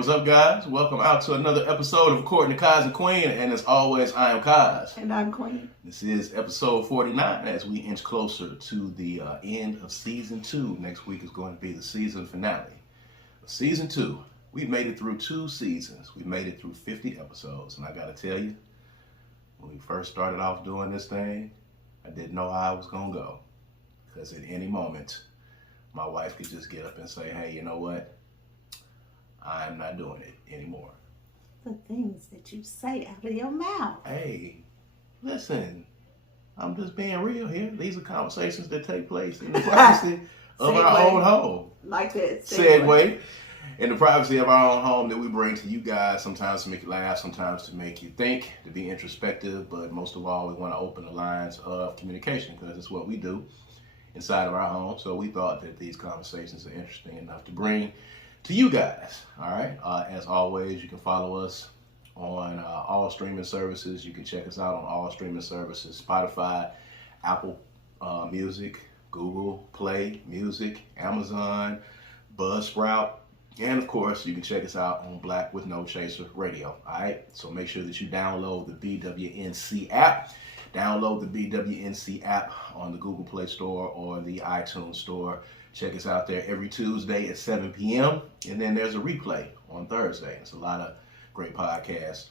what's up, guys? Welcome out to another episode of According to Kaz and Queen. And as always, I am Kaz. And I'm Queen. This is episode 49 as we inch closer to the end of season 2. Next week is going to be the season finale. Season 2, we've made it through 2 seasons. We've made it through 50 episodes. And I got to tell you, when we first started off doing this thing, I didn't know how I was going to go. Because at any moment, my wife could just get up and say, hey, you know what? I'm not doing it anymore. The things that you say out of your mouth. Hey, listen, I'm just being real here. These are conversations that take place in the privacy of our own home. Like that. Segue. In the privacy of our own home that we bring to you guys, sometimes to make you laugh, sometimes to make you think, to be introspective, but most of all, we want to open the lines of communication because it's what we do inside of our home. So we thought that these conversations are interesting enough to bring to you guys. All right. As always, you can follow us on all streaming services. You can check us out on all streaming services: Spotify, Apple Music, Google Play Music, Amazon, Buzzsprout, and of course, you can check us out on Black with No Chaser Radio. All right. So make sure that you download the BWNC app. Download the BWNC app on the Google Play Store or the iTunes Store. Check us out there every Tuesday at 7 p.m. And then there's a replay on Thursday. It's a lot of great podcasts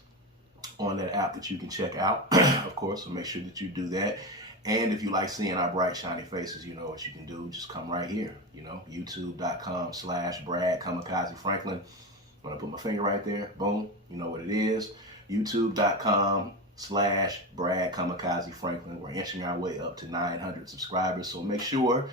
on that app that you can check out, of course, so make sure that you do that. And if you like seeing our bright, shiny faces, you know what you can do. Just come right here, youtube.com/Brad Kamikaze Franklin. I'm going to put my finger right there. Boom. You know what it is. youtube.com/Brad Kamikaze Franklin. We're inching our way up to 900 subscribers. So make sure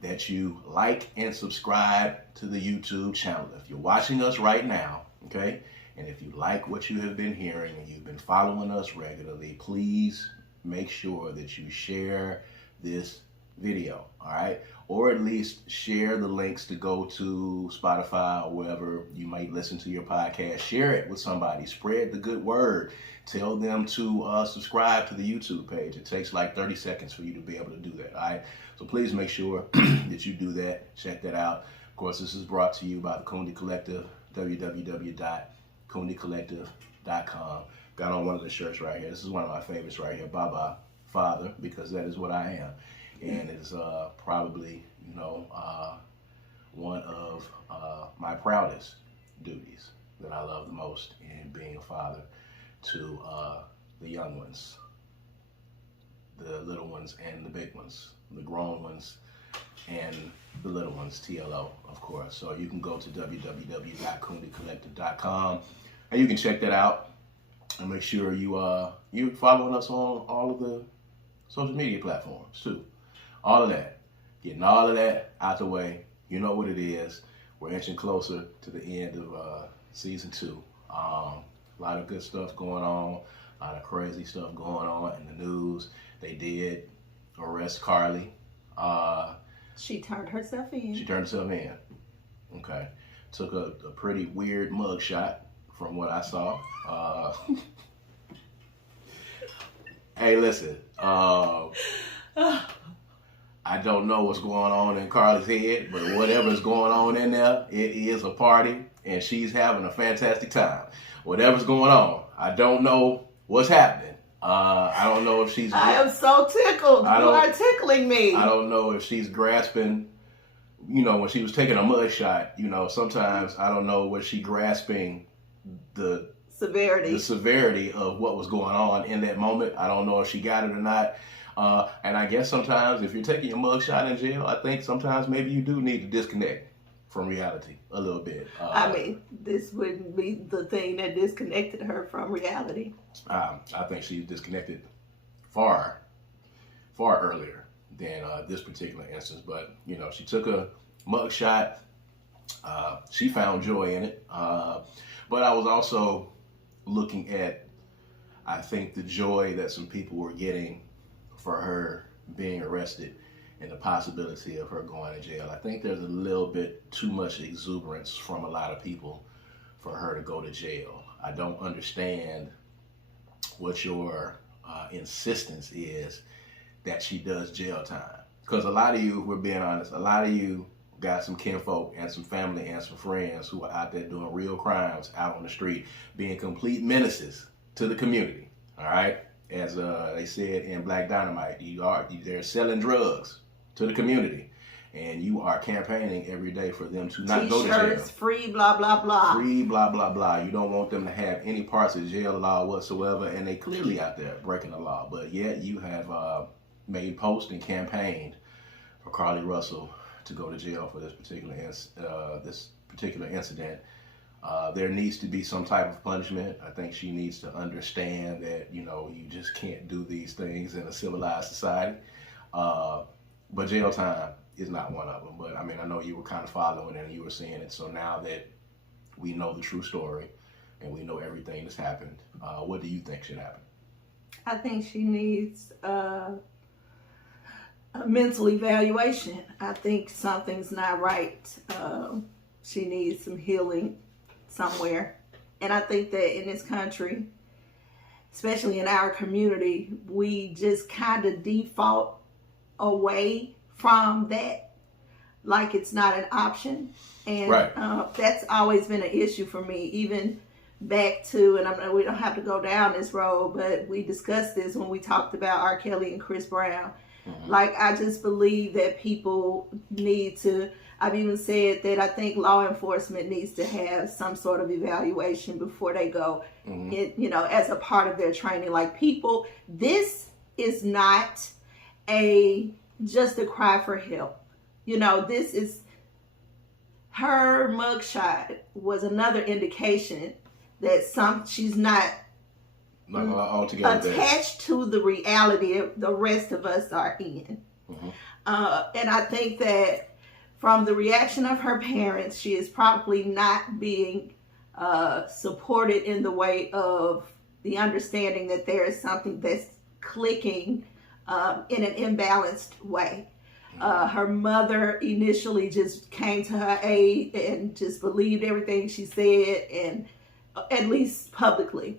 that you like and subscribe to the YouTube channel. If you're watching us right now, okay, and if you like what you have been hearing and you've been following us regularly, please make sure that you share this video, all right? Or at least share the links to go to Spotify or wherever you might listen to your podcast. Share it with somebody. Spread the good word. Tell them to subscribe to the YouTube page. It takes like 30 seconds for you to be able to do that, all right? So please make sure that you do that. Check that out. Of course, this is brought to you by the Kundi Collective, www.kundicollective.com. Got on one of the shirts right here. This is one of my favorites right here. Bye-bye, Father, because that is what I am. And it's probably, one of my proudest duties that I love the most in being a father to the young ones, the little ones and the big ones, the grown ones and the little ones, TLO, of course. So you can go to www.kundicollective.com and you can check that out and make sure you're following us on all of the social media platforms too. All of that, getting all of that out the way. You know what it is. We're inching closer to the end of season 2. A lot of good stuff going on, a lot of crazy stuff going on in the news. They did arrest Carly. She turned herself in. Okay. Took a pretty weird mugshot from what I saw. Hey, listen. I don't know what's going on in Carly's head, but whatever's going on in there, it is a party, and she's having a fantastic time. Whatever's going on, I don't know what's happening. I don't know if she's... I am so tickled. You are tickling me. I don't know if she's grasping, when she was taking a mud shot, sometimes I don't know, was she grasping the severity of what was going on in that moment. I don't know if she got it or not. And I guess sometimes if you're taking your mug shot in jail, I think sometimes maybe you do need to disconnect from reality a little bit. This wouldn't be the thing that disconnected her from reality. I think she's disconnected far earlier than this particular instance. But, she took a mug shot. She found joy in it. But I was also looking at, I think, the joy that some people were getting for her being arrested and the possibility of her going to jail. I think there's a little bit too much exuberance from a lot of people for her to go to jail. I don't understand what your insistence is that she does jail time. Because a lot of you, if we're being honest, a lot of you got some kinfolk and some family and some friends who are out there doing real crimes out on the street, being complete menaces to the community. All right, as they said in Black Dynamite, they're selling drugs to the community, and you are campaigning every day for them to not go to jail. T-shirts, free blah blah blah. Free blah blah blah. You don't want them to have any parts of jail law whatsoever, and they clearly out there breaking the law. But yet you have made posts and campaigned for Carlee Russell to go to jail for this particular incident. There needs to be some type of punishment. I think she needs to understand that, you just can't do these things in a civilized society. But jail time is not one of them. But I mean, I know you were kind of following it and you were seeing it. So now that we know the true story and we know everything that's happened, what do you think should happen? I think she needs a mental evaluation. I think something's not right. She needs some healing somewhere. And I think that in this country, especially in our community, we just kind of default away from that, like it's not an option. And right. That's always been an issue for me, even back to, and we don't have to go down this road, but we discussed this when we talked about R. Kelly and Chris Brown. Mm-hmm. Like, I just believe that people need to, I've even said that I think law enforcement needs to have some sort of evaluation before they go, mm-hmm. As a part of their training. Like, people, this is not just a cry for help. This is, her mugshot was another indication that she's not altogether attached to the reality the rest of us are in. Mm-hmm. And I think that from the reaction of her parents, she is probably not being supported in the way of the understanding that there is something that's clicking in an imbalanced way. Her mother initially just came to her aid and just believed everything she said, and at least publicly.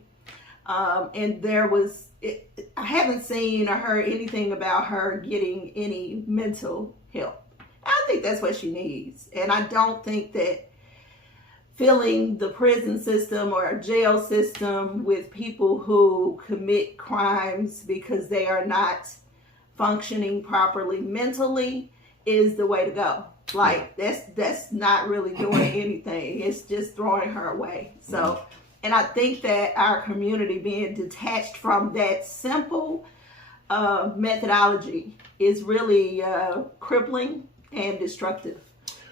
And I haven't seen or heard anything about her getting any mental help. I think that's what she needs. And I don't think that filling the prison system or jail system with people who commit crimes because they are not functioning properly mentally is the way to go. Like, that's not really doing anything. It's just throwing her away. So, and I think that our community being detached from that simple methodology is really crippling and destructive.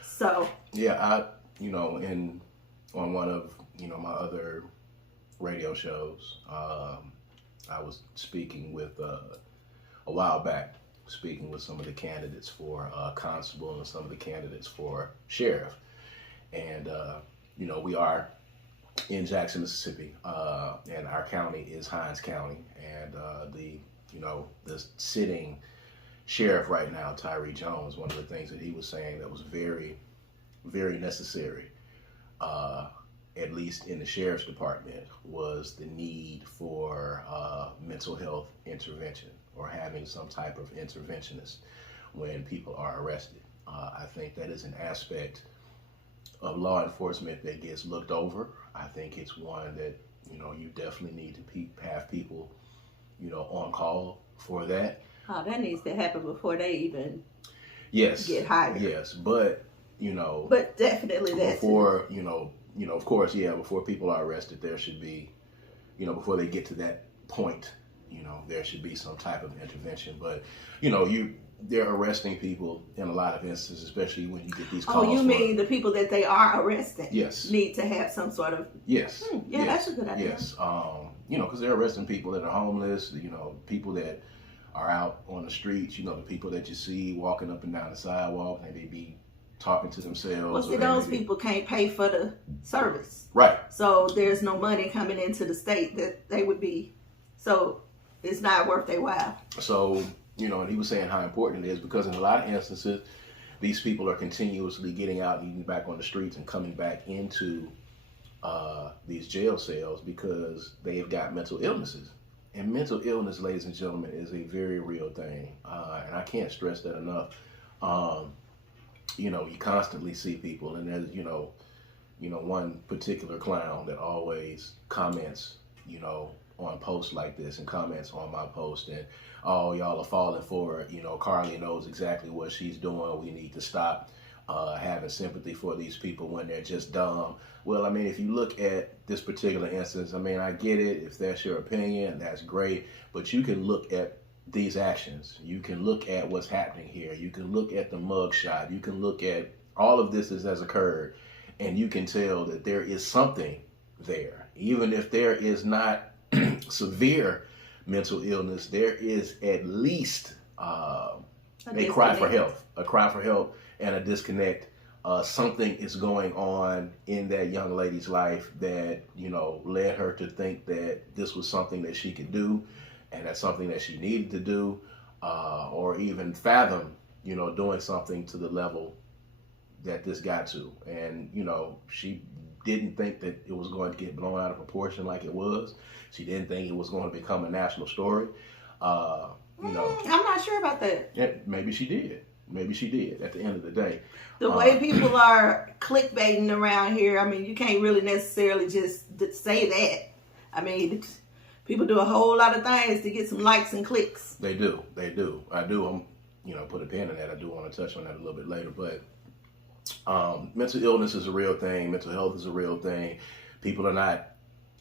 So yeah, on one of my other radio shows, I was speaking with a while back, speaking with some of the candidates for constable and some of the candidates for sheriff, and we are in Jackson, Mississippi, and our county is Hinds County, and the sitting sheriff right now, Tyree Jones, one of the things that he was saying that was very, very necessary, at least in the sheriff's department, was the need for mental health intervention or having some type of interventionist when people are arrested. I think that is an aspect of law enforcement that gets looked over. I think it's one that, you definitely need to have people, on call for that. Oh, that needs to happen before they even get hired. Yes, but, But definitely that. Before, of course, before people are arrested, there should be, before they get to that point, there should be some type of intervention. But, they're arresting people in a lot of instances, especially when you get these calls. Oh, you mean the people that they are arresting? Yes. Need to have some sort of. Yes. Yeah, yes. That's a good idea. Yes. Because they're arresting people that are homeless, people that are out on the streets, the people that you see walking up and down the sidewalk, and they be talking to themselves. Well, see, those people can't pay for the service. Right. So there's no money coming into the state that they would be. So it's not worth their while. So, and he was saying how important it is because in a lot of instances, these people are continuously getting out and getting back on the streets and coming back into these jail cells because they have got mental illnesses. And mental illness, ladies and gentlemen, is a very real thing. And I can't stress that enough. you know, you constantly see people, and there's, one particular clown that always comments, on posts like this and comments on my post, and oh, y'all are falling for it. Carly knows exactly what she's doing. We need to stop having sympathy for these people when they're just dumb. Well, I mean, if you look at this particular instance, I mean, I get it. If that's your opinion, that's great. But you can look at these actions. You can look at what's happening here. You can look at the mugshot. You can look at all of this as has occurred, and you can tell that there is something there. Even if there is not severe mental illness, there is at least a cry for help, and a disconnect. Something is going on in that young lady's life that, led her to think that this was something that she could do, and that's something that she needed to do, or even fathom, doing something to the level that this got to. And, she didn't think that it was going to get blown out of proportion like it was. She didn't think it was going to become a national story. I'm not sure about that. Yeah, maybe she did. Maybe she did at the end of the day. The way people are clickbaiting around here, I mean, you can't really necessarily just say that. I mean, people do a whole lot of things to get some likes and clicks. They do. I do. Put a pin in that. I do want to touch on that a little bit later. But mental illness is a real thing. Mental health is a real thing. People are not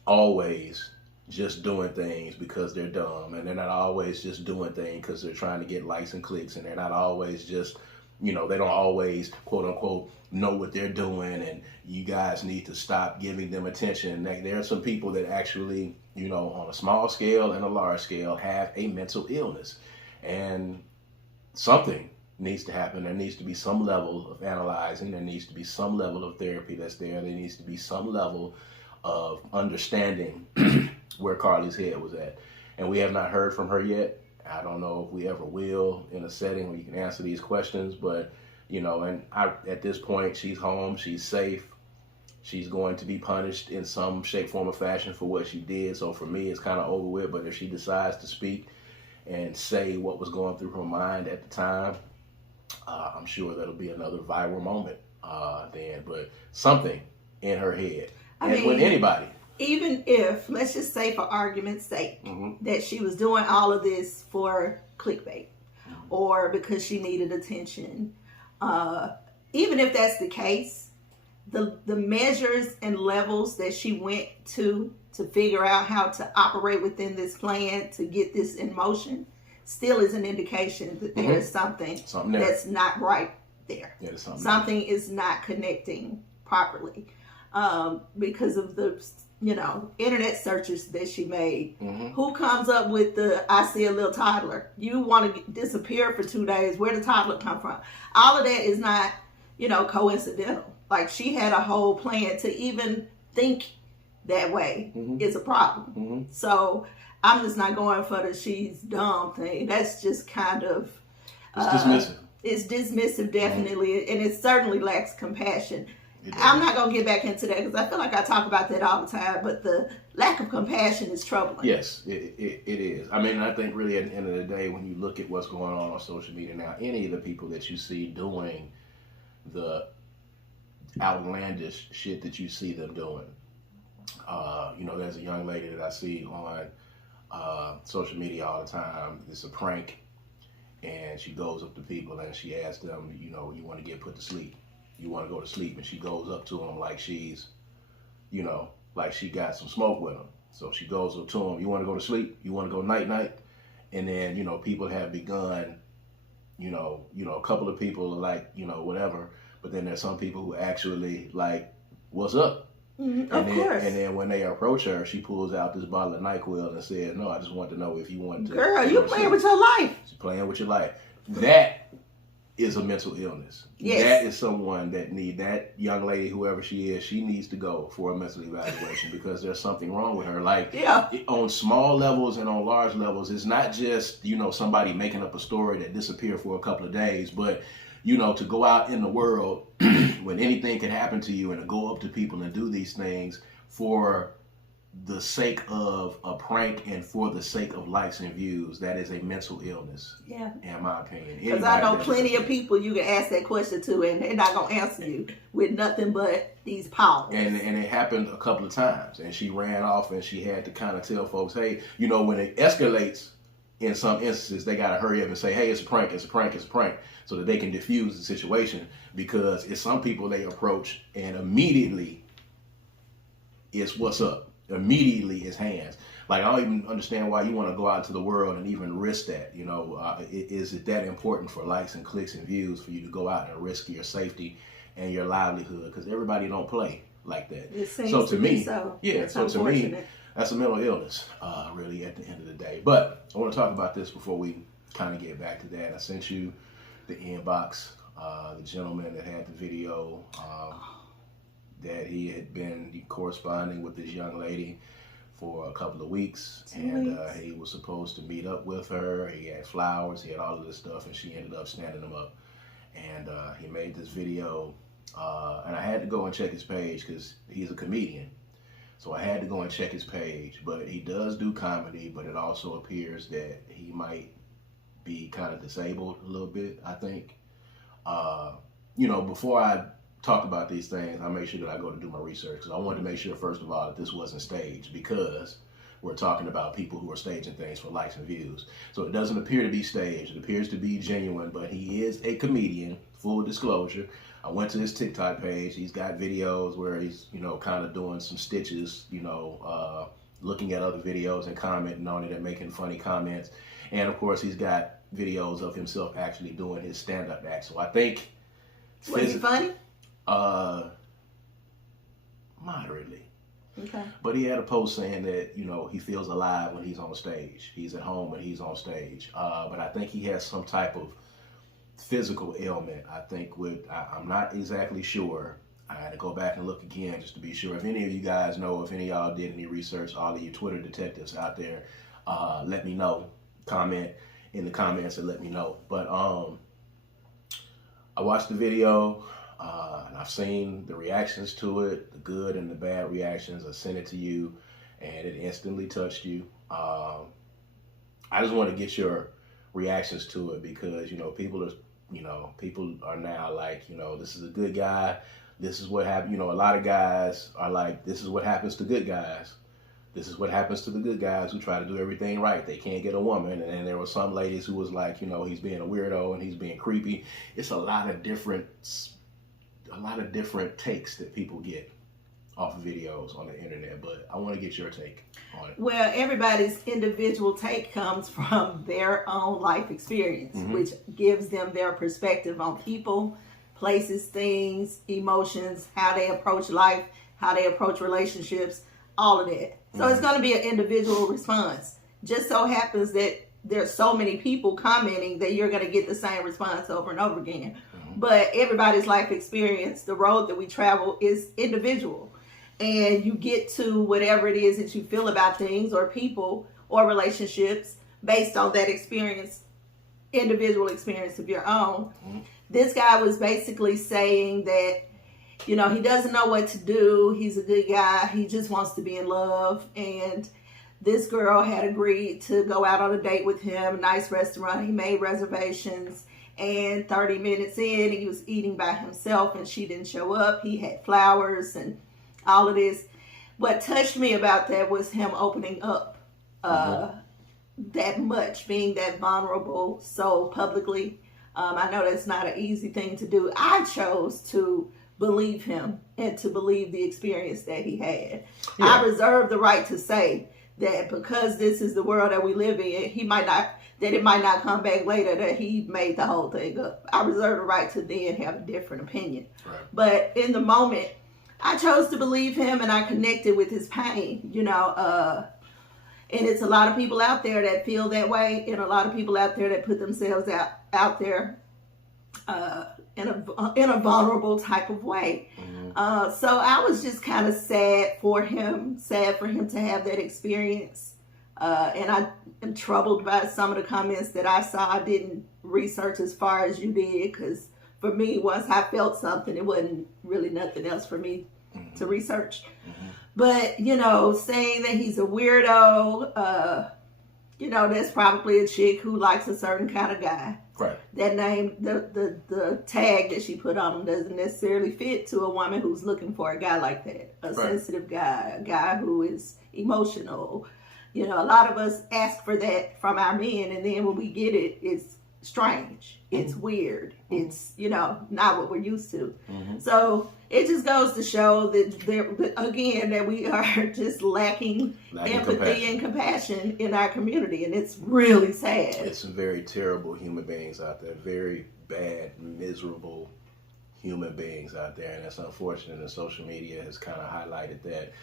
always just doing things because they're dumb, and they're not always just doing things because they're trying to get likes and clicks, and they're not always just, they don't always, quote unquote, know what they're doing, and you guys need to stop giving them attention. There are some people that actually, on a small scale and a large scale, have a mental illness, and something needs to happen. There needs to be some level of analyzing. There needs to be some level of therapy that's there. There needs to be some level of understanding where Carly's head was at. And we have not heard from her yet. I don't know if we ever will in a setting where you can answer these questions, but, at this point, she's home, she's safe. She's going to be punished in some shape, form, or fashion for what she did. So for me, it's kind of over with. But if she decides to speak and say what was going through her mind at the time, I'm sure that'll be another viral moment then. But something in her head. With anybody. Even if, let's just say for argument's sake, that she was doing all of this for clickbait or because she needed attention, even if that's the case, the measures and levels that she went to figure out how to operate within this plan to get this in motion still is an indication that there is something that's not right there. Yeah, something is not connecting properly. Because of the, internet searches that she made. Who comes up with I see a little toddler? You want to disappear for 2 days. Where did the toddler come from? All of that is not, coincidental. Like, she had a whole plan. To even think that way is a problem. So I'm just not going for the she's dumb thing. That's just kind of... It's dismissive. It's dismissive, definitely. And it certainly lacks compassion. I'm not going to get back into that because I feel like I talk about that all the time, but the lack of compassion is troubling. Yes, it is. I mean, I think really at the end of the day, when you look at what's going on social media now, any of the people that you see doing the outlandish shit that you see them doing, there's a young lady that I see on social media all the time. It's a prank, and she goes up to people and she asks them, you want to get put to sleep. You want to go to sleep, and she goes up to him like she's, like she got some smoke with him. So she goes up to him, you want to go to sleep? You want to go night-night? And then, people have begun, a couple of people are like, whatever. But then there's some people who actually like, what's up? Of course. And then when they approach her, she pulls out this bottle of NyQuil and says, no, I just want to know if you want to. Girl, you playing with your life. She's playing with your life. That is a mental illness. Yes. That is someone that young lady, whoever she is, she needs to go for a mental evaluation because there's something wrong with her. Like, on small levels and on large levels, it's not just, somebody making up a story that disappeared for a couple of days, but, to go out in the world when anything can happen to you and to go up to people and do these things for the sake of a prank and for the sake of likes and views, that is a mental illness. Yeah. In my opinion. Because I know plenty of people you can ask that question to, and they're not going to answer you with nothing but these powers. And it happened a couple of times. And she ran off and she had to kind of tell folks, hey, you know, when it escalates in some instances, they got to hurry up and say, hey, it's a prank, it's a prank, it's a prank, so that they can diffuse the situation. Because it's some people they approach and immediately it's what's up. Immediately it's hands. Like, I don't even understand why you want to go out into the world and even risk that. You know, is it that important for likes and clicks and views for you to go out and risk your safety and your livelihood? Because everybody don't play like that. It seems so to me, so. yeah. It's so to me, that's a mental illness, really, at the end of the day. But I want to talk about this before we kind of get back to that. I sent you the inbox, the gentleman that had the video. That he had been corresponding with this young lady for a couple of weeks, and he was supposed to meet up with her. He had flowers, he had all of this stuff, and she ended up standing him up. And he made this video, and I had to go and check his page because he's a comedian. So I had to go and check his page, but he does do comedy, but it also appears that he might be kind of disabled a little bit, I think. You know, before I talk about these things, I make sure that I go to do my research, because I wanted to make sure, first of all, that this wasn't staged, because we're talking about people who are staging things for likes and views. So it doesn't appear to be staged. It appears to be genuine, but he is a comedian, full disclosure. I went to his TikTok page. He's got videos where he's, you know, kind of doing some stitches, you know, looking at other videos and commenting on it and making funny comments. And of course, he's got videos of himself actually doing his stand-up act. So I think... Was he funny? Moderately. Okay. But he had a post saying that, you know, he feels alive when he's on stage. He's at home when he's on stage. But I think he has some type of physical ailment. I think I'm not exactly sure. I had to go back and look again just to be sure. If any of you guys know, if any of y'all did any research, all of you Twitter detectives out there, let me know. Comment in the comments and let me know. But I watched the video. And I've seen the reactions to it, the good and the bad reactions. I sent it to you, and it instantly touched you. I just want to get your reactions to it, because, you know, people are now like, you know, this is a good guy. This is what happened. You know, a lot of guys are like, this is what happens to good guys. This is what happens to the good guys who try to do everything right. They can't get a woman. And then there were some ladies who was like, you know, he's being a weirdo and he's being creepy. It's a lot of different takes that people get off of videos on the internet, but I want to get your take on it. Well, everybody's individual take comes from their own life experience, which gives them their perspective on people, places, things, emotions, how they approach life, how they approach relationships, all of that. So it's going to be an individual response. Just so happens that there's so many people commenting that you're going to get the same response over and over again. But everybody's life experience, the road that we travel, is individual. And you get to whatever it is that you feel about things or people or relationships based on that experience, individual experience of your own. This guy was basically saying that, you know, he doesn't know what to do. He's a good guy. He just wants to be in love. And this girl had agreed to go out on a date with him, a nice restaurant. He made reservations. And 30 minutes in, he was eating by himself and she didn't show up. He had flowers and all of this. What touched me about that was him opening up that much, being that vulnerable so publicly. I know that's not an easy thing to do. I chose to believe him and to believe the experience that he had. Yeah. I reserve the right to say that because this is the world that we live in, it might not come back later that he made the whole thing up. I reserve the right to then have a different opinion. Right. But in the moment, I chose to believe him and I connected with his pain, you know, and it's a lot of people out there that feel that way, and a lot of people out there that put themselves out there in a vulnerable type of way. So I was just kind of sad for him to have that experience. And I am troubled by some of the comments that I saw. I didn't research as far as you did, because for me, once I felt something, it wasn't really nothing else for me to research. But, you know, saying that he's a weirdo, you know, that's probably a chick who likes a certain kind of guy. Right. That name, the tag that she put on him doesn't necessarily fit to a woman who's looking for a guy like that. A sensitive guy, a guy who is emotional. You know, a lot of us ask for that from our men, and then when we get it, it's strange. It's weird. It's, you know, not what we're used to. So it just goes to show that we are just lacking empathy and compassion in our community, and it's really sad. It's some very terrible human beings out there, very bad, miserable human beings out there, and it's unfortunate that social media has kind of highlighted that.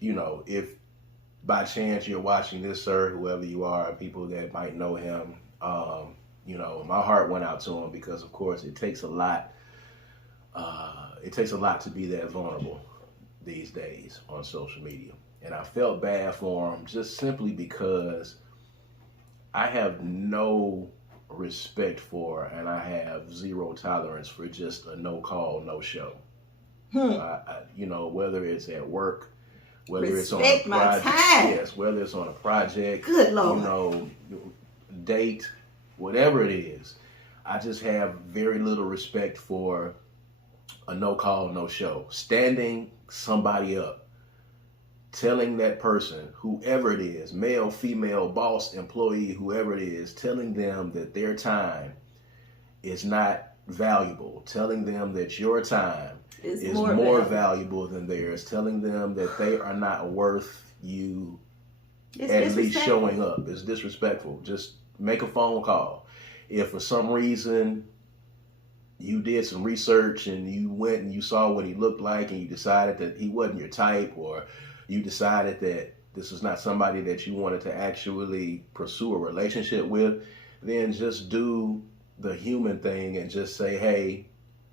You know, if by chance you're watching this, sir, whoever you are, people that might know him, you know, my heart went out to him because, of course, it takes a lot. It takes a lot to be that vulnerable these days on social media. And I felt bad for him just simply because I have no respect for and I have zero tolerance for just a no call, no show. You know, whether it's at work, whether Respect it's on a project, yes, whether it's on a project, good Lord, you know, date, whatever it is, I just have very little respect for a no call, no show. Standing somebody up, telling that person, whoever it is, male, female, boss, employee, whoever it is, telling them that their time is not valuable, telling them that your time is more valuable than theirs, telling them that they are not worth you at least showing up. It's disrespectful. Just make a phone call. If for some reason you did some research and you went and you saw what he looked like and you decided that he wasn't your type, or you decided that this is not somebody that you wanted to actually pursue a relationship with, then just do the human thing and just say, hey,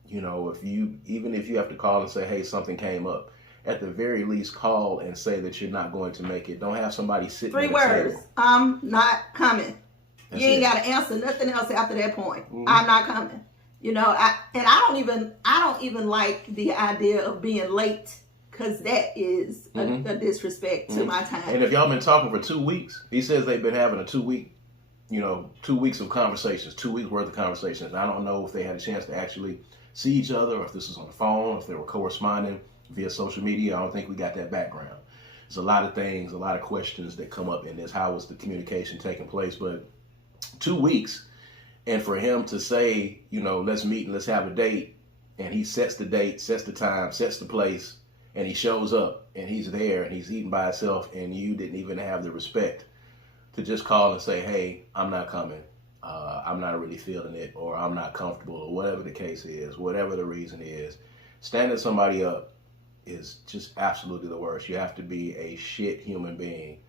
you know, even if you have to call and say, hey, something came up, at the very least call and say that you're not going to make it. Don't have somebody sitting at the table. 3 words. I'm not coming. That's you ain't it. got to answer nothing else after that point. I'm not coming. You know, I don't even like the idea of being late, because that is a disrespect to my time. And if y'all been talking for 2 weeks, he says they've been having a 2 week, 2 weeks of conversations, 2 weeks worth of conversations. I don't know if they had a chance to actually see each other, or if this was on the phone, if they were corresponding via social media. I don't think we got that background. There's a lot of things, a lot of questions that come up in this. How was the communication taking place? But 2 weeks, and for him to say, let's meet and let's have a date, and he sets the date, sets the time, sets the place, and he shows up and he's there and he's eating by himself, and you didn't even have the respect to just call and say, hey, I'm not coming. I'm not really feeling it, or I'm not comfortable, or whatever the case is, whatever the reason is. Standing somebody up is just absolutely the worst. You have to be a shit human being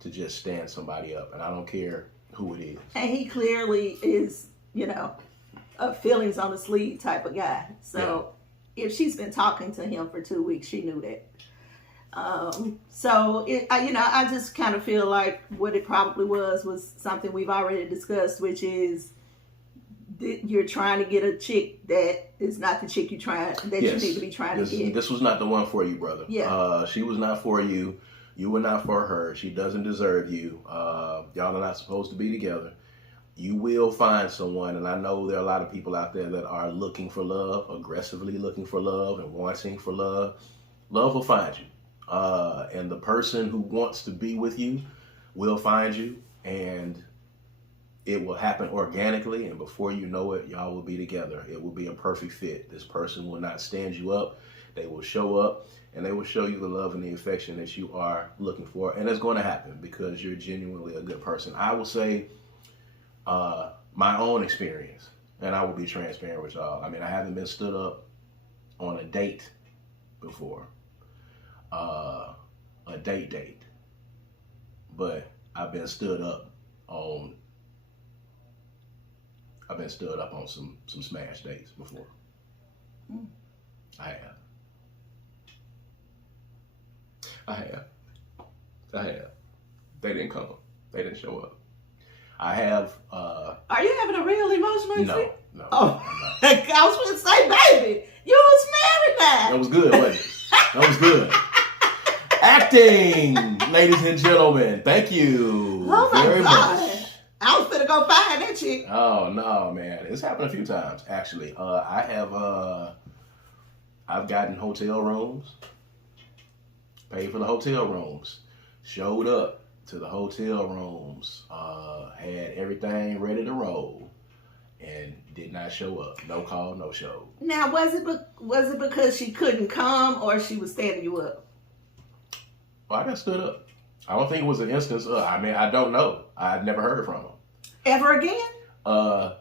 to just stand somebody up, and I don't care who it is. And he clearly is, a feelings on the sleeve type of guy. So if she's been talking to him for 2 weeks, she knew that. I just kind of feel like what it probably was something we've already discussed, which is you're trying to get a chick that is not the chick you need to be trying to get. This was not the one for you, brother. Yeah. She was not for you. You were not for her. She doesn't deserve you. Y'all are not supposed to be together. You will find someone, and I know there are a lot of people out there that are looking for love, aggressively looking for love and wanting for love. Love will find you. And the person who wants to be with you will find you, and it will happen organically, and before you know it, y'all will be together. It will be a perfect fit. This person will not stand you up. They will show up, and they will show you the love and the affection that you are looking for, and it's going to happen because you're genuinely a good person. I will say my own experience, and I will be transparent with y'all. I mean, I haven't been stood up on a date before. A date, but I've been stood up on some smash dates before. I have. They didn't come. They didn't show up. I have. Are you having a real emotional experience? No. Oh, I was going to say, baby, you was married now. That was good, wasn't it? That was good. acting, ladies and gentlemen. Thank you Oh my very God. much. I was finna go find that chick. Oh no, man! It's happened a few times actually. I've gotten hotel rooms, paid for the hotel rooms, showed up to the hotel rooms, had everything ready to roll, and did not show up. No call, no show. Now, was it because she couldn't come or she was standing you up? Well, I got stood up. I don't think it was an instance of, I don't know. I'd never heard from him. Ever again?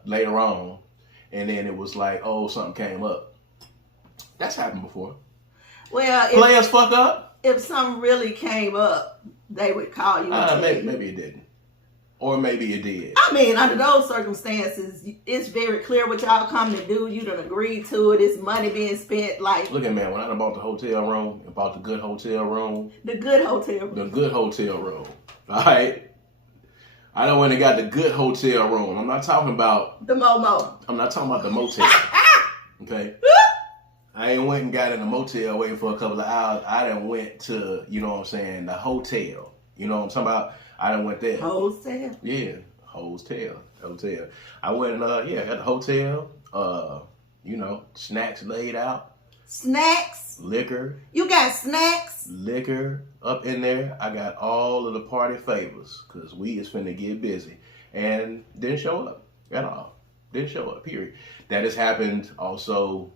Later on. And then it was like, oh, something came up. That's happened before. Well, Players fuck up. If something really came up, they would call you. Maybe it didn't. Or maybe it did. I mean, under those circumstances, it's very clear what y'all come to do. You done agreed to it. It's money being spent. Like, look at man, when I done bought the hotel room and bought the good hotel room. The good hotel room. The good hotel room. All right. I done went and got the good hotel room. I'm not talking about the Momo. I'm not talking about the motel. Okay. I ain't went and got in a motel waiting for a couple of hours. I done went to, you know what I'm saying, the hotel. You know what I'm talking about? I done went there. Hotel? Yeah, hotel. I went and, got the hotel, snacks laid out. Snacks? Liquor. You got snacks? Liquor up in there. I got all of the party favors because we is finna get busy. And didn't show up at all. Didn't show up, period. That has happened also,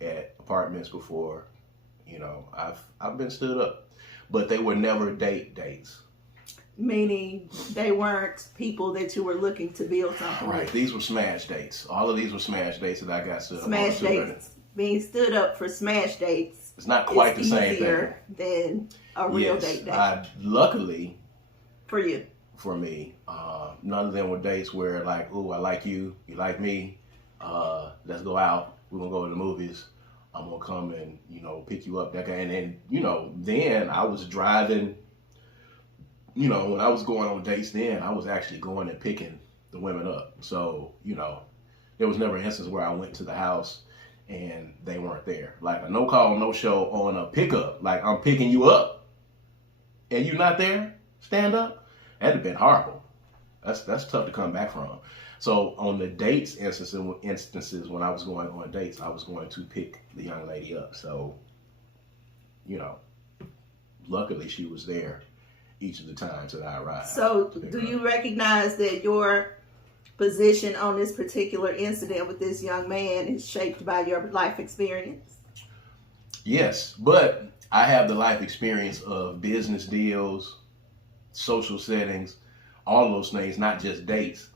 at apartments before. I've been stood up. But they were never dates. Meaning they weren't people that you were looking to build something right. with. These were smash dates. All of these were smash dates that I got stood up. Smash dates. Being stood up for smash dates. It's not quite the same thing. Than a real date. Luckily. For you. For me. None of them were dates where like, ooh, I like you. You like me. Let's go out. We're going to go to the movies. I'm going to come and, pick you up. That guy. And then, then I was driving. When I was going on dates then, I was actually going and picking the women up. So, there was never an instance where I went to the house and they weren't there. Like a no call, no show on a pickup. Like I'm picking you up and you not there, stand up. That'd have been horrible. That's tough to come back from. So on the dates instances when I was going on dates, I was going to pick the young lady up. So, luckily she was there each of the times that I arrived. So do you recognize that your position on this particular incident with this young man is shaped by your life experience? Yes, but I have the life experience of business deals, social settings, all those things, not just dates.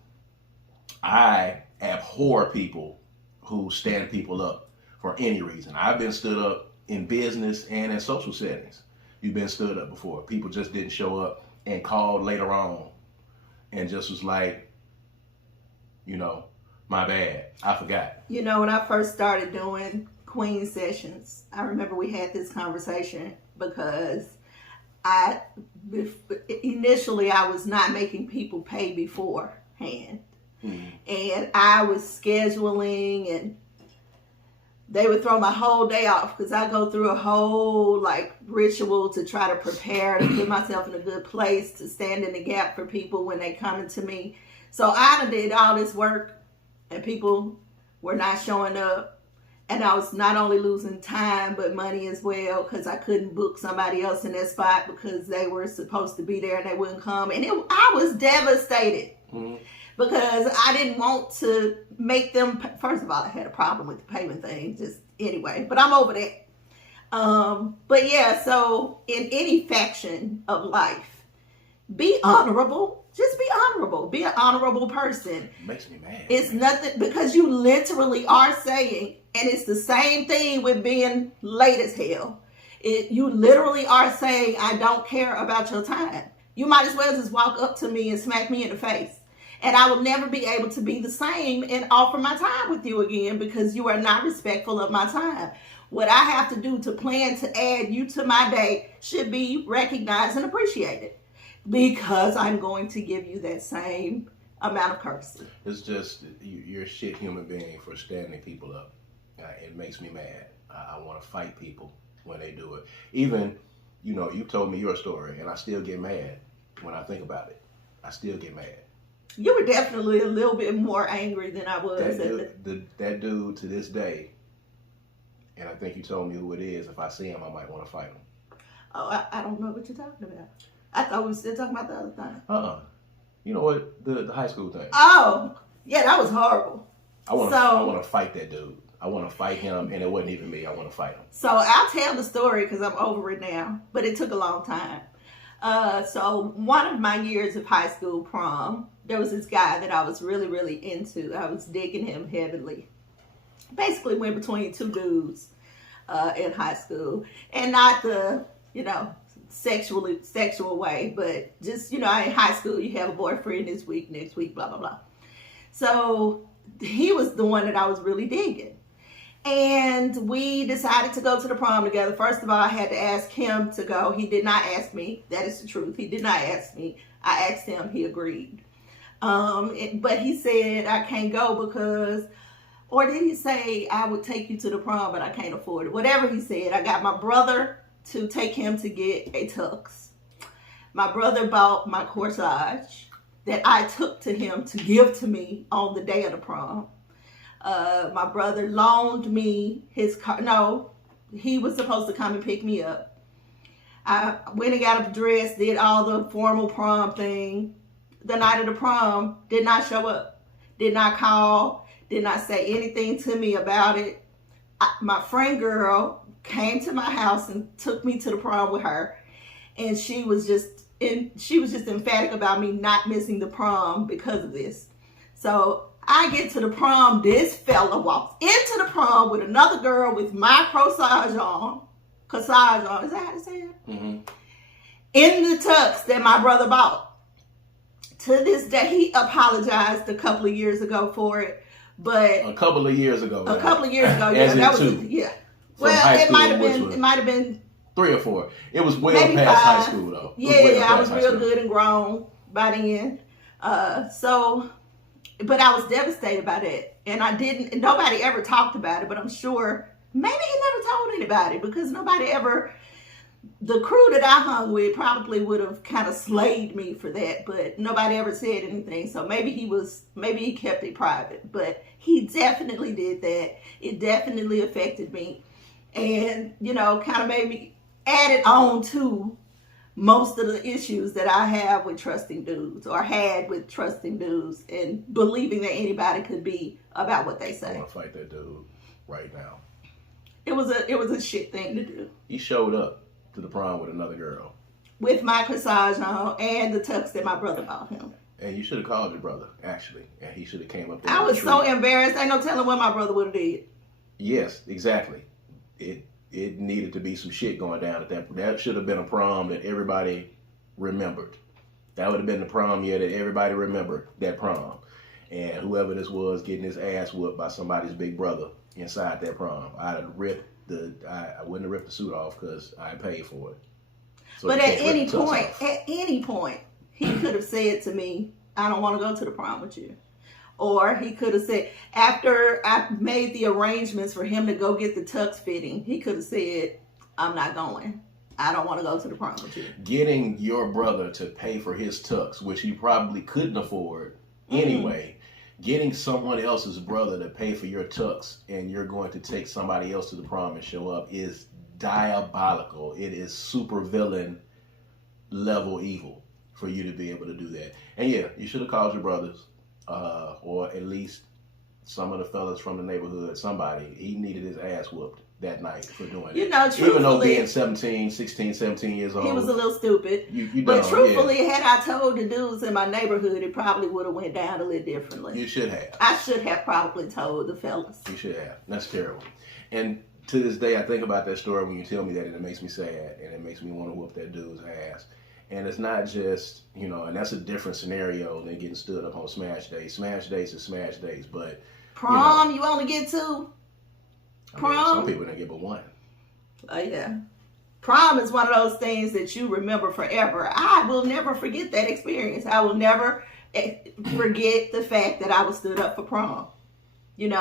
I abhor people who stand people up for any reason. I've been stood up in business and in social settings. You've been stood up before. People just didn't show up and called later on and just was like, my bad. I forgot. When I first started doing Queen sessions, I remember we had this conversation because initially I was not making people pay beforehand. Mm-hmm. And I was scheduling and they would throw my whole day off because I go through a whole ritual to try to prepare to put myself in a good place to stand in the gap for people when they come to me. So I did all this work and people were not showing up. And I was not only losing time, but money as well because I couldn't book somebody else in that spot because they were supposed to be there and they wouldn't come. And I was devastated. Mm-hmm. Because I didn't want to make them, first of all, I had a problem with the payment thing, just anyway, but I'm over that. But yeah, so in any faction of life, be honorable. Just be honorable. Be an honorable person. It makes me mad. It's nothing, because you literally are saying, and it's the same thing with being late as hell. You literally are saying, I don't care about your time. You might as well just walk up to me and smack me in the face. And I will never be able to be the same and offer my time with you again because you are not respectful of my time. What I have to do to plan to add you to my day should be recognized and appreciated because I'm going to give you that same amount of courtesy. It's just, you're a shit human being for standing people up. It makes me mad. I want to fight people when they do it. Even you know, you told me your story, and I still get mad when I think about it. I still get mad. You were definitely a little bit more angry than I was. That dude to this day, and I think you told me who it is. If I see him, I might want to fight him. Oh, I don't know what you're talking about. I thought we were still talking about the other thing. You know what? The high school thing. Oh, yeah, that was horrible. I want to fight that dude. I want to fight him, and it wasn't even me. I want to fight him. So I'll tell the story because I'm over it now, but it took a long time. So one of my years of high school prom, there was this guy that I was really, really into. I was digging him heavily. Basically went between two dudes in high school. And not the, sexual way, but just, in high school you have a boyfriend this week, next week, blah, blah, blah. So he was the one that I was really digging. And we decided to go to the prom together. First of all, I had to ask him to go. He did not ask me. That is the truth. He did not ask me. I asked him. He agreed. But he said, I can't go because, or did he say, I would take you to the prom, but I can't afford it? Whatever he said, I got my brother to take him to get a tux. My brother bought my corsage that I took to him to give to me on the day of the prom. My brother loaned me his car. No, he was supposed to come and pick me up. I went and got a dress, did all the formal prom thing. The night of the prom, did not show up. Did not call. Did not say anything to me about it. My friend girl came to my house and took me to the prom with her. And she was just emphatic about me not missing the prom because of this. So I get to the prom, this fella walks into the prom with another girl with my corsage on, is that how to say it? Mm-hmm. In the tux that my brother bought. To this day, he apologized a couple of years ago for it, but a couple of years ago, yeah, that was two. Yeah. Well, it might have been 3 or 4. It was well past high school though. Yeah, I was real good and grown by then. But I was devastated by that. And nobody ever talked about it, but I'm sure maybe he never told anybody because the crew that I hung with probably would have kind of slayed me for that, but nobody ever said anything. So maybe he kept it private, but he definitely did that. It definitely affected me and, kind of made me add it on to most of the issues that I have with trusting dudes or had with trusting dudes and believing that anybody could be about what they say. I want to fight that dude right now. It was a shit thing to do. He showed up to the prom with another girl. With my corsage on and the tux that my brother bought him. And you should have called your brother, actually. And he should have came up there. I was so embarrassed. Ain't no telling what my brother would have did. Yes, exactly. It needed to be some shit going down at that. That should have been a prom that everybody remembered. That would have been the prom year that everybody remembered, that prom. And whoever this was getting his ass whooped by somebody's big brother inside that prom, I wouldn't have ripped the suit off because I paid for it. So but at any point, he could have said to me, I don't want to go to the prom with you. Or he could have said, after I made the arrangements for him to go get the tux fitting, he could have said, I'm not going. I don't want to go to the prom with you. Getting your brother to pay for his tux, which he probably couldn't afford anyway, getting someone else's brother to pay for your tux and you're going to take somebody else to the prom and show up is diabolical. It is super villain level evil for you to be able to do that. And yeah, you should have called your brothers. Or at least some of the fellas from the neighborhood, somebody. He needed his ass whooped that night for doing it. Even though being 16, 17 years old. He was a little stupid. But truthfully, had I told the dudes in my neighborhood, it probably would have went down a little differently. You should have. I should have probably told the fellas. You should have. That's terrible. And to this day, I think about that story when you tell me that, and it makes me sad, and it makes me want to whoop that dude's ass. And it's not just, and that's a different scenario than getting stood up on Smash Days. Smash Days is Smash Days, but... Prom, you only get 2? Prom? Some people don't get but 1. Oh, yeah. Prom is one of those things that you remember forever. I will never forget that experience. I will never forget the fact that I was stood up for prom. And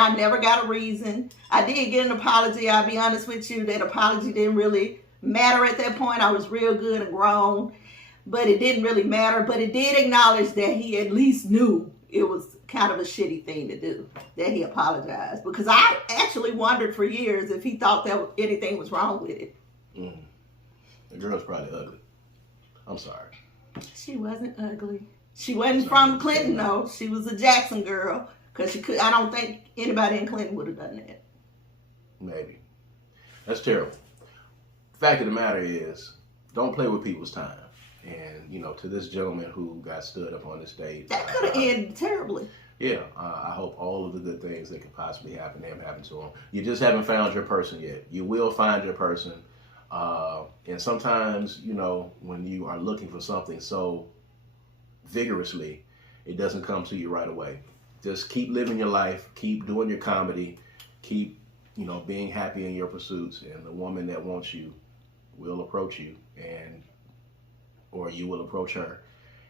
I never got a reason. I did get an apology. I'll be honest with you, that apology didn't really matter at that point. I was real good and grown, but it didn't really matter. But it did acknowledge that he at least knew it was kind of a shitty thing to do, that he apologized. Because I actually wondered for years if he thought that anything was wrong with it. Mm. The girl's probably ugly. I'm sorry. She wasn't ugly. She wasn't from Clinton, though. She was a Jackson girl. Because she could. I don't think anybody in Clinton would have done that. Maybe. That's terrible. The fact of the matter is, don't play with people's time. And, to this gentleman who got stood up on the stage. That could have ended terribly. Yeah, I hope all of the good things that could possibly happen to him happen to him. You just haven't found your person yet. You will find your person. And sometimes, when you are looking for something so vigorously, it doesn't come to you right away. Just keep living your life, keep doing your comedy, keep, being happy in your pursuits, and the woman that wants you will approach you, or you will approach her,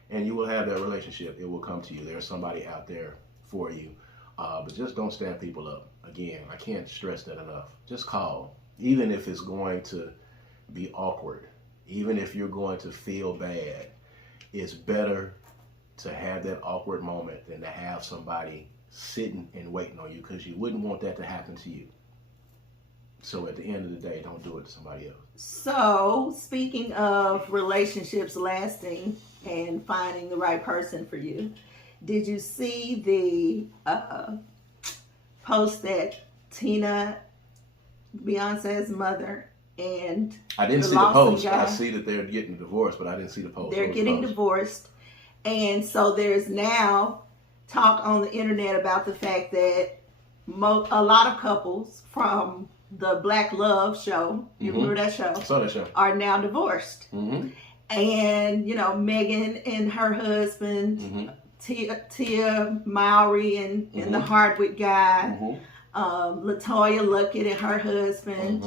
and you will have that relationship. It will come to you. There's somebody out there for you, but just don't stand people up. Again, I can't stress that enough. Just call, even if it's going to be awkward, even if you're going to feel bad. It's better to have that awkward moment than to have somebody sitting and waiting on you, because you wouldn't want that to happen to you. So at the end of the day, don't do it to somebody else. So, speaking of relationships lasting and finding the right person for you, did you see the post that Tina, Beyonce's mother, and I didn't see the post. I see that they're getting divorced, but I didn't see the post. They're getting divorced. And so there's now talk on the internet about the fact that a lot of couples from the Black Love show, you remember that show? I saw that show. Are now divorced. Mm-hmm. And, Megan and her husband, Tia Mowry and the Hardwick guy, LaToya Luckett and her husband,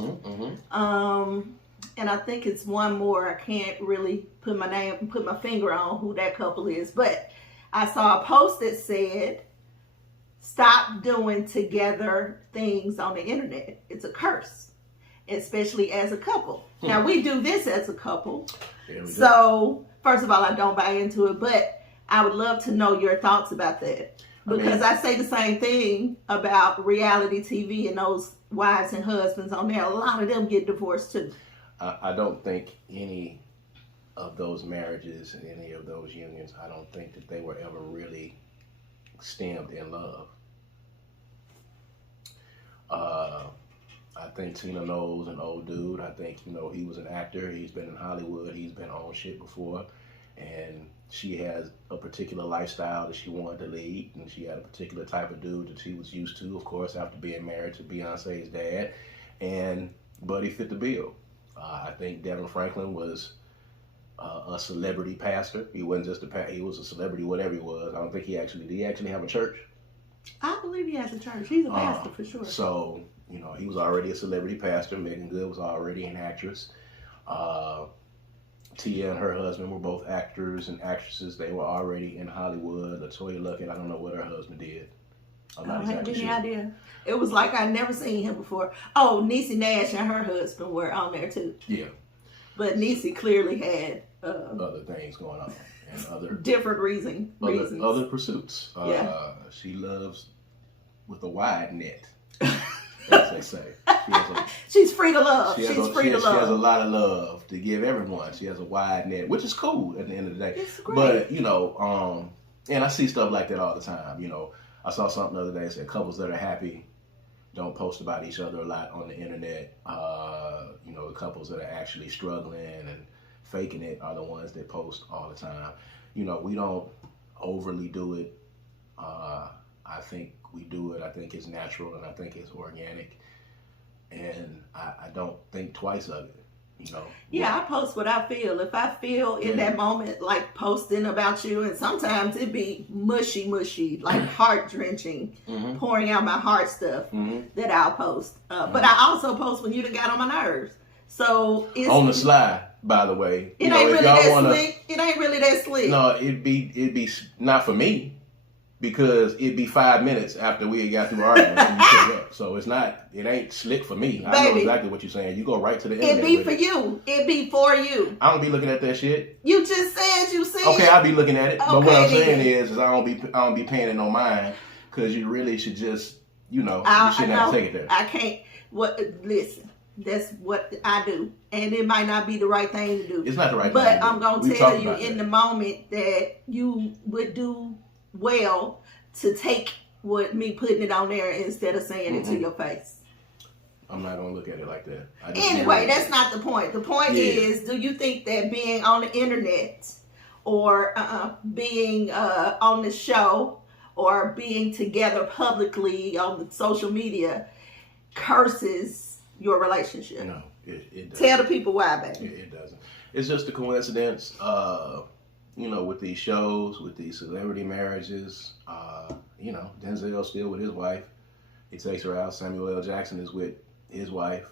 and I think it's one more. I can't really put my finger on who that couple is, but I saw a post that said, "Stop doing together things on the internet. It's a curse, especially as a couple." Now, we do this as a couple. Yeah, so, first of all, I don't buy into it, but I would love to know your thoughts about that. Because I say the same thing about reality TV and those wives and husbands on there. A lot of them get divorced too. I don't think any of those marriages and any of those unions, I don't think that they were ever really stemmed in love. I think Tina Knowles, an old dude. I think, he was an actor. He's been in Hollywood. He's been on shit before. And she has a particular lifestyle that she wanted to lead. And she had a particular type of dude that she was used to, of course, after being married to Beyonce's dad. But he fit the bill. I think Devin Franklin was a celebrity pastor. He wasn't just he was a celebrity, whatever he was. I don't think did he actually have a church? I believe he has a church. He's a pastor for sure. So, he was already a celebrity pastor. Megan Good was already an actress. Tia and her husband were both actors and actresses. They were already in Hollywood. LaToya Luckett, I don't know what her husband did. I'm not exactly sure. I have any idea. It was like I'd never seen him before. Oh, Niecy Nash and her husband were on there too. Yeah. But Niecy clearly had other things going on and other different reasons. Other pursuits. She loves with a wide net, as they say. She's free to love. She has a lot of love to give everyone. She has a wide net, which is cool at the end of the day. It's great. But and I see stuff like that all the time. I saw something the other day that said couples that are happy don't post about each other a lot on the internet. The couples that are actually struggling and faking it are the ones that post all the time. We don't overly do it. I think we do it. I think it's natural and I think it's organic. And I don't think twice of it. Yeah, I post what I feel. If I feel in that moment like posting about you, and sometimes it be mushy, like heart drenching, pouring out my heart stuff that I'll post. But I also post when you done got on my nerves. So it's on the slide, by the way. It ain't really that slick. It ain't really that slick. No, it'd be not for me. because it'd be 5 minutes after we had got through arguing and you pick up. So it ain't slick for me. I know exactly what you're saying. You go right to the internet. It be for you. It be for you. I don't be looking at that shit. You just said you see. Okay, I'll be looking at it. Okay, but what I'm saying is I don't be paying it no mind, because you really should just, you shouldn't have to take it there. I can't. Listen, that's what I do, and it might not be the right thing to do. It's not the right thing. But I'm gonna tell you in the moment that you would do well to take me putting it on there instead of saying it to your face. I'm not gonna look at it like that. Anyway, that's not the point. The point is, do you think that being on the internet or being on the show or being together publicly on the social media curses your relationship? No, it doesn't. Tell the people why, baby. It doesn't. It's just a coincidence. With these shows, with these celebrity marriages, Denzel's still with his wife. He takes her out. Samuel L. Jackson is with his wife.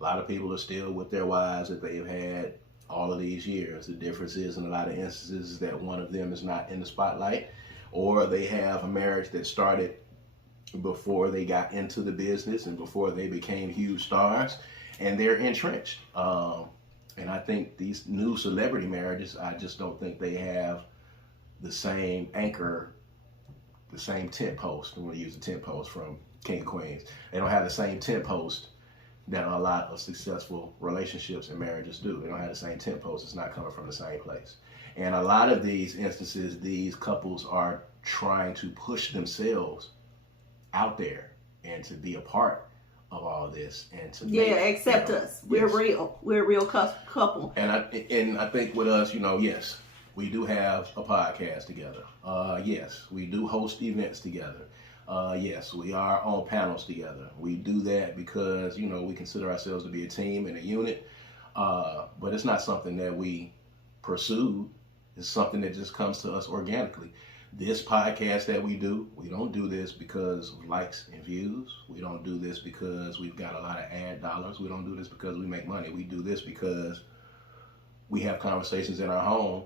A lot of people are still with their wives that they've had all of these years. The difference is, in a lot of instances, that one of them is not in the spotlight, or they have a marriage that started before they got into the business and before they became huge stars, and they're entrenched. And I think these new celebrity marriages, I just don't think they have the same anchor, the same tent post. I'm going to use the tent post from King of Queens. They don't have the same tent post that a lot of successful relationships and marriages do. They don't have the same tent post. It's not coming from the same place. And a lot of these instances, these couples are trying to push themselves out there and to be a part of all this, and to accept us. We're real. We're a real couple. And I think with us, yes, we do have a podcast together. Yes, we do host events together. Yes, we are on panels together. We do that because we consider ourselves to be a team and a unit. But it's not something that we pursue. It's something that just comes to us organically. This podcast that we don't do this because of likes and views. We don't do this because we've got a lot of ad dollars. We don't do this because we make money. We do this because we have conversations in our home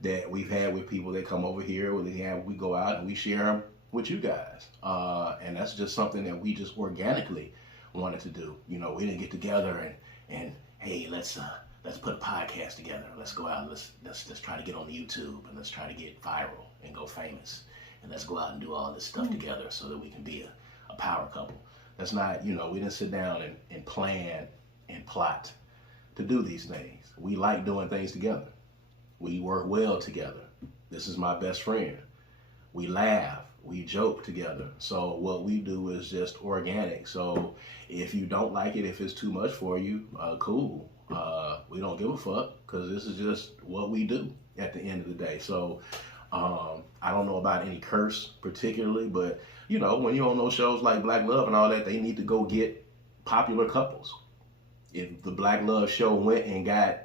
that we've had with people that come over here. We go out and we share them with you guys. And that's just something that we just organically wanted to do. We didn't get together and hey, let's put a podcast together. Let's go out and let's try to get on YouTube, and let's try to get viral and go famous, and let's go out and do all this stuff together so that we can be a power couple. That's not, we didn't sit down and plan and plot to do these things. We like doing things together. We work well together. This is my best friend. We laugh, we joke together. So what we do is just organic. So if you don't like it, if it's too much for you, cool. We don't give a fuck, because this is just what we do at the end of the day. So I don't know about any curse particularly, but when you're on those shows like Black Love and all that, they need to go get popular couples. If the Black Love show went and got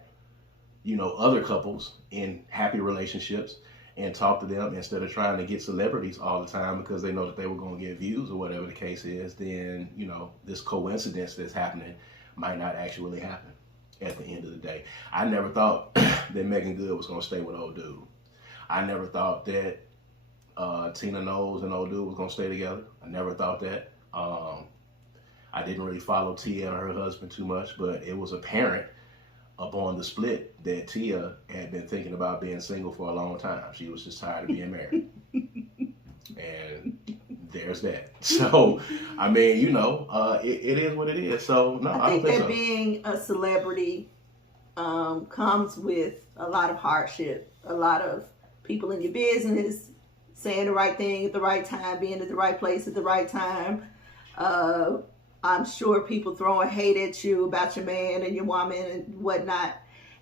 other couples in happy relationships and talked to them instead of trying to get celebrities all the time because they know that they were going to get views or whatever the case is, then this coincidence that's happening might not actually happen at the end of the day. I never thought that Megan Good was going to stay with old dude. I never thought that Tina Knowles and old dude was going to stay together. I never thought that. I didn't really follow Tia and her husband too much, but it was apparent upon the split that Tia had been thinking about being single for a long time. She was just tired of being married. And there's that. So, I mean, it is what it is. So, no, I don't think that so. Being a celebrity comes with a lot of hardship, a lot of people in your business saying the right thing at the right time, being at the right place at the right time. I'm sure people throwing hate at you about your man and your woman and whatnot.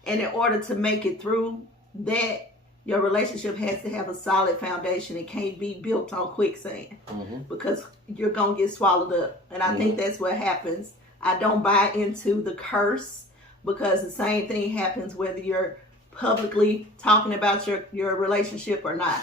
And in order to make it through that, your relationship has to have a solid foundation. It can't be built on quicksand, because you're going to get swallowed up. And I think that's what happens. I don't buy into the curse, because the same thing happens whether you're publicly talking about your relationship or not.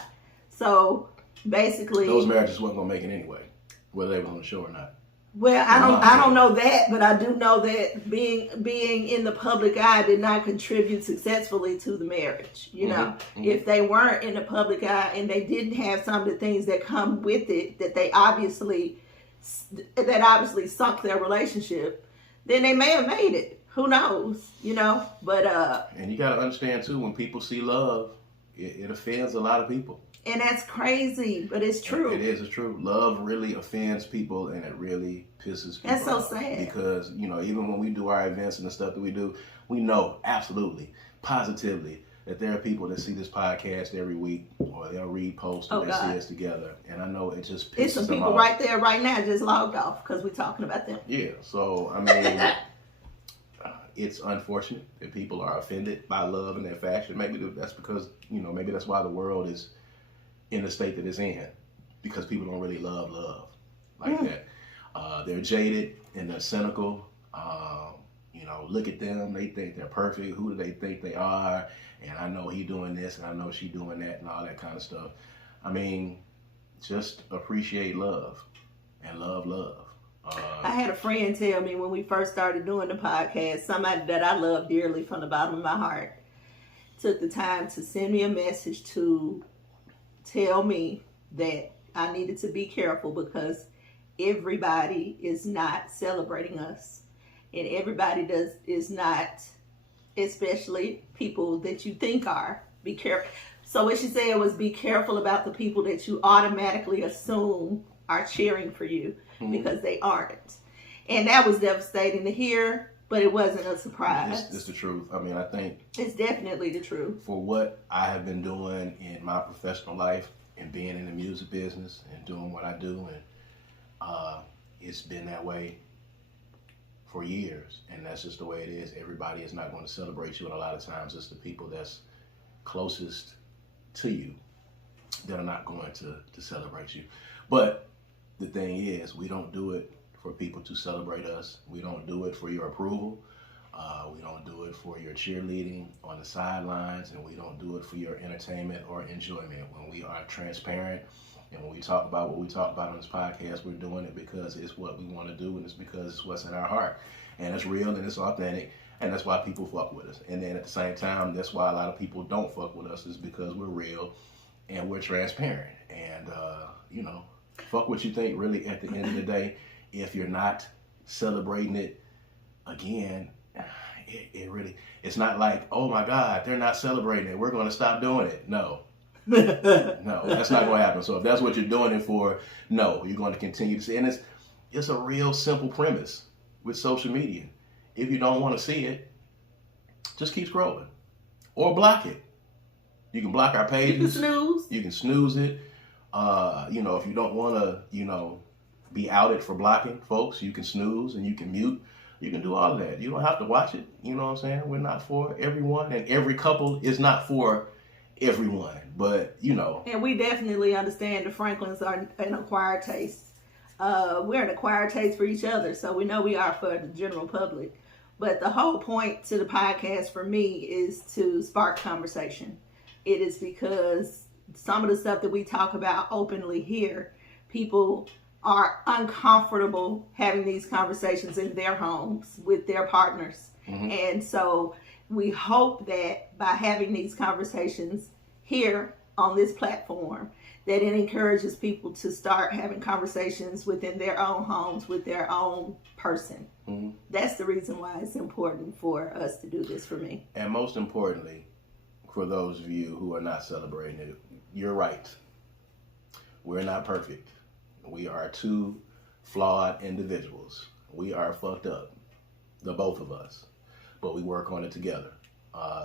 So basically, those marriages weren't going to make it anyway, whether they were on the show or not. Well, I don't know that, but I do know that being in the public eye did not contribute successfully to the marriage. You know, if they weren't in the public eye and they didn't have some of the things that come with it, that obviously sunk their relationship, then they may have made it. Who knows? You know, but and you got to understand too, when people see love, it offends a lot of people. And that's crazy, but it's true. It's true. Love really offends people, and it really pisses people off. That's so sad. Because, you know, even when we do our events and the stuff that we do, we know absolutely, positively, that there are people that see this podcast every week, or they'll read posts, or they see us together. And I know it just pisses them off. It's some people right there, right now, just logged off because we're talking about them. Yeah, so, I mean, it's unfortunate that people are offended by love and their fashion. Maybe that's because, you know, maybe that's why the world is in the state that it's in, because people don't really love like that. They're jaded and they're cynical. You know, look at them, they think they're perfect. Who do they think they are? And I know he doing this and I know she doing that and all that kind of stuff. I mean, just appreciate love and love. I had a friend tell me when we first started doing the podcast, somebody that I love dearly from the bottom of my heart took the time to send me a message to tell me that I needed to be careful because everybody is not celebrating us, and everybody is not, especially people that you think are. Be careful. So what she said was, be careful about the people that you automatically assume are cheering for you, because they aren't. And that was devastating to hear, but it wasn't a surprise. It's the truth. I mean, I think it's definitely the truth. For what I have been doing in my professional life and being in the music business and doing what I do, and it's been that way for years, and that's just the way it is. Everybody is not going to celebrate you, and a lot of times it's the people that's closest to you that are not going to celebrate you. But the thing is, we don't do it for people to celebrate us. We don't do it for your approval. We don't do it for your cheerleading on the sidelines, and we don't do it for your entertainment or enjoyment. When we are transparent and when we talk about what we talk about on this podcast, we're doing it because it's what we want to do, and it's because it's what's in our heart. And it's real and it's authentic, and that's why people fuck with us. And then at the same time, that's why a lot of people don't fuck with us, is because we're real and we're transparent. And, you know, fuck what you think, really, at the end of the day. If you're not celebrating it, again, it really, it's not like, oh my God, they're not celebrating it, we're going to stop doing it. No. No, that's not going to happen. So if that's what you're doing it for, no, you're going to continue to see. And it's a real simple premise with social media. If you don't want to see it, just keep scrolling or block it. You can block our pages. You can snooze. You can snooze it. You know, if you don't want to, you know, be outed for blocking folks, you can snooze and you can mute. You can do all of that. You don't have to watch it. You know what I'm saying? We're not for everyone, and every couple is not for everyone. But, you know. And we definitely understand the Franklins are an acquired taste. We're an acquired taste for each other, so we know we are for the general public. But the whole point to the podcast for me is to spark conversation. It is because some of the stuff that we talk about openly here, people are uncomfortable having these conversations in their homes with their partners. And so we hope that by having these conversations here on this platform, that it encourages people to start having conversations within their own homes with their own person. That's the reason why it's important for us to do this for me. And most importantly, for those of you who are not celebrating it, you're right. We're not perfect. We are two flawed individuals. We are fucked up, the both of us, but we work on it together.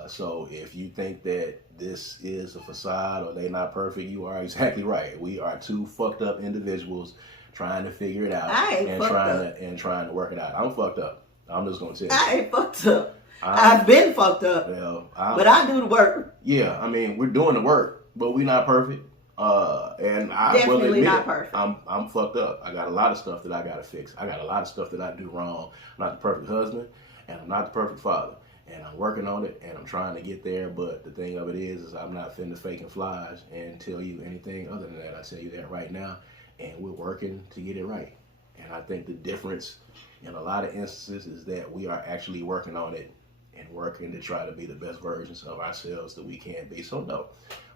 So if you think that this is a facade or they're not perfect, you are exactly right. We are two fucked up individuals trying to figure it out and trying to work it out. I'm fucked up. I'm just gonna tell you. I ain't fucked up. I've been fucked up. Well, but I do the work. Yeah, I mean, we're doing the work, but we're not perfect. And I definitely will admit, not perfect. I'm fucked up. I got a lot of stuff that I gotta fix. I got a lot of stuff that I do wrong. I'm not the perfect husband, and I'm not the perfect father. And I'm working on it, and I'm trying to get there. But the thing of it is I'm not finna fake and flies and tell you anything other than that. I tell you that right now, and we're working to get it right. And I think the difference in a lot of instances is that we are actually working on it and working to try to be the best versions of ourselves that we can be. So no,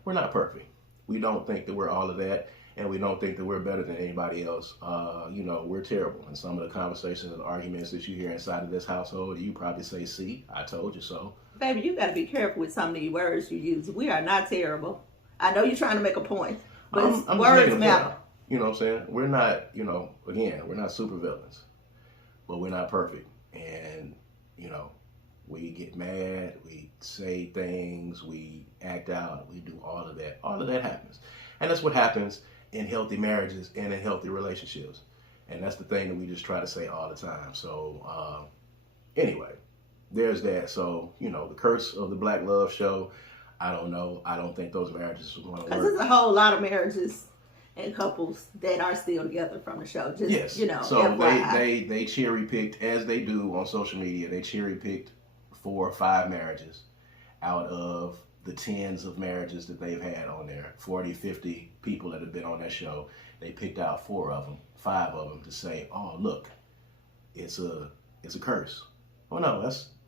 we're not perfect. We don't think that we're all of that, and we don't think that we're better than anybody else. We're terrible. And some of the conversations and arguments that you hear inside of this household, you probably say, see, I told you so. Baby, you got to be careful with some of these words you use. We are not terrible. I know you're trying to make a point, but I'm words matter. You know what I'm saying? We're not, again, we're not super villains, but we're not perfect. And, we get mad, we say things, we act out, we do all of that. All of that happens. And that's what happens in healthy marriages and in healthy relationships. And that's the thing that we just try to say all the time. So, anyway, there's that. So, the curse of the Black Love Show, I don't know. I don't think those marriages are going to work. Because there's a whole lot of marriages and couples that are still together from the show. Just, yes. So FYI. they cherry picked, as they do on social media, they cherry picked 4 or 5 marriages out of the tens of marriages that they've had on there. 40, 50 people that have been on that show. They picked out 4 of them, 5 of them to say, oh, look, it's a curse. Oh no,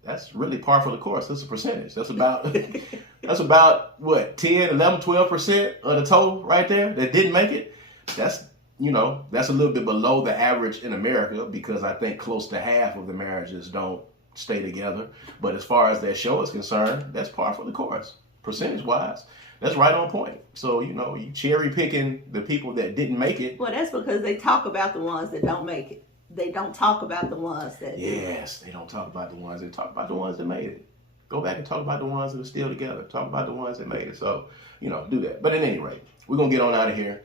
that's really par for the course. That's a percentage. That's about what, 10, 11, 12% of the total right there that didn't make it. That's a little bit below the average in America, because I think close to half of the marriages don't stay together. But as far as that show is concerned, that's par for the course. Percentage wise, that's right on point. So, you cherry picking the people that didn't make it. Well, that's because they talk about the ones that don't make it. They don't talk about the ones that Yes, they don't talk about the ones. They talk about the ones that made it. Go back and talk about the ones that are still together. Talk about the ones that made it. So, do that. But at any rate, we're going to get on out of here.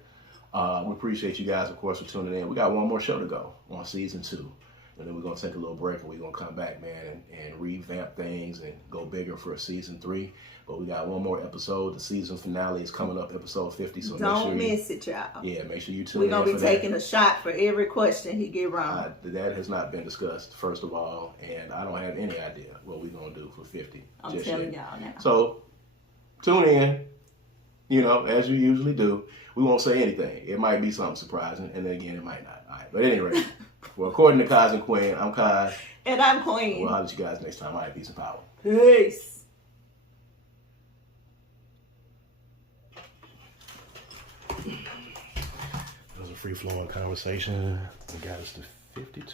We appreciate you guys, of course, for tuning in. We got one more show to go on season 2. And then we're going to take a little break, and we're going to come back, man, and revamp things and go bigger for season 3. But we got one more episode. The season finale is coming up, episode 50. So don't miss it, y'all. Yeah, make sure you tune in. We're going to be taking a shot for every question he get wrong. That has not been discussed, first of all, and I don't have any idea what we're going to do for 50. I'm telling y'all now. So tune in, as you usually do. We won't say anything. It might be something surprising, and then again, it might not. All right, but anyway, well, according to Kaz and Queen, I'm Kaz. And I'm Queen. We'll holler at you guys next time. All right, peace and power. Peace. It was a free-flowing conversation. We got us to 52.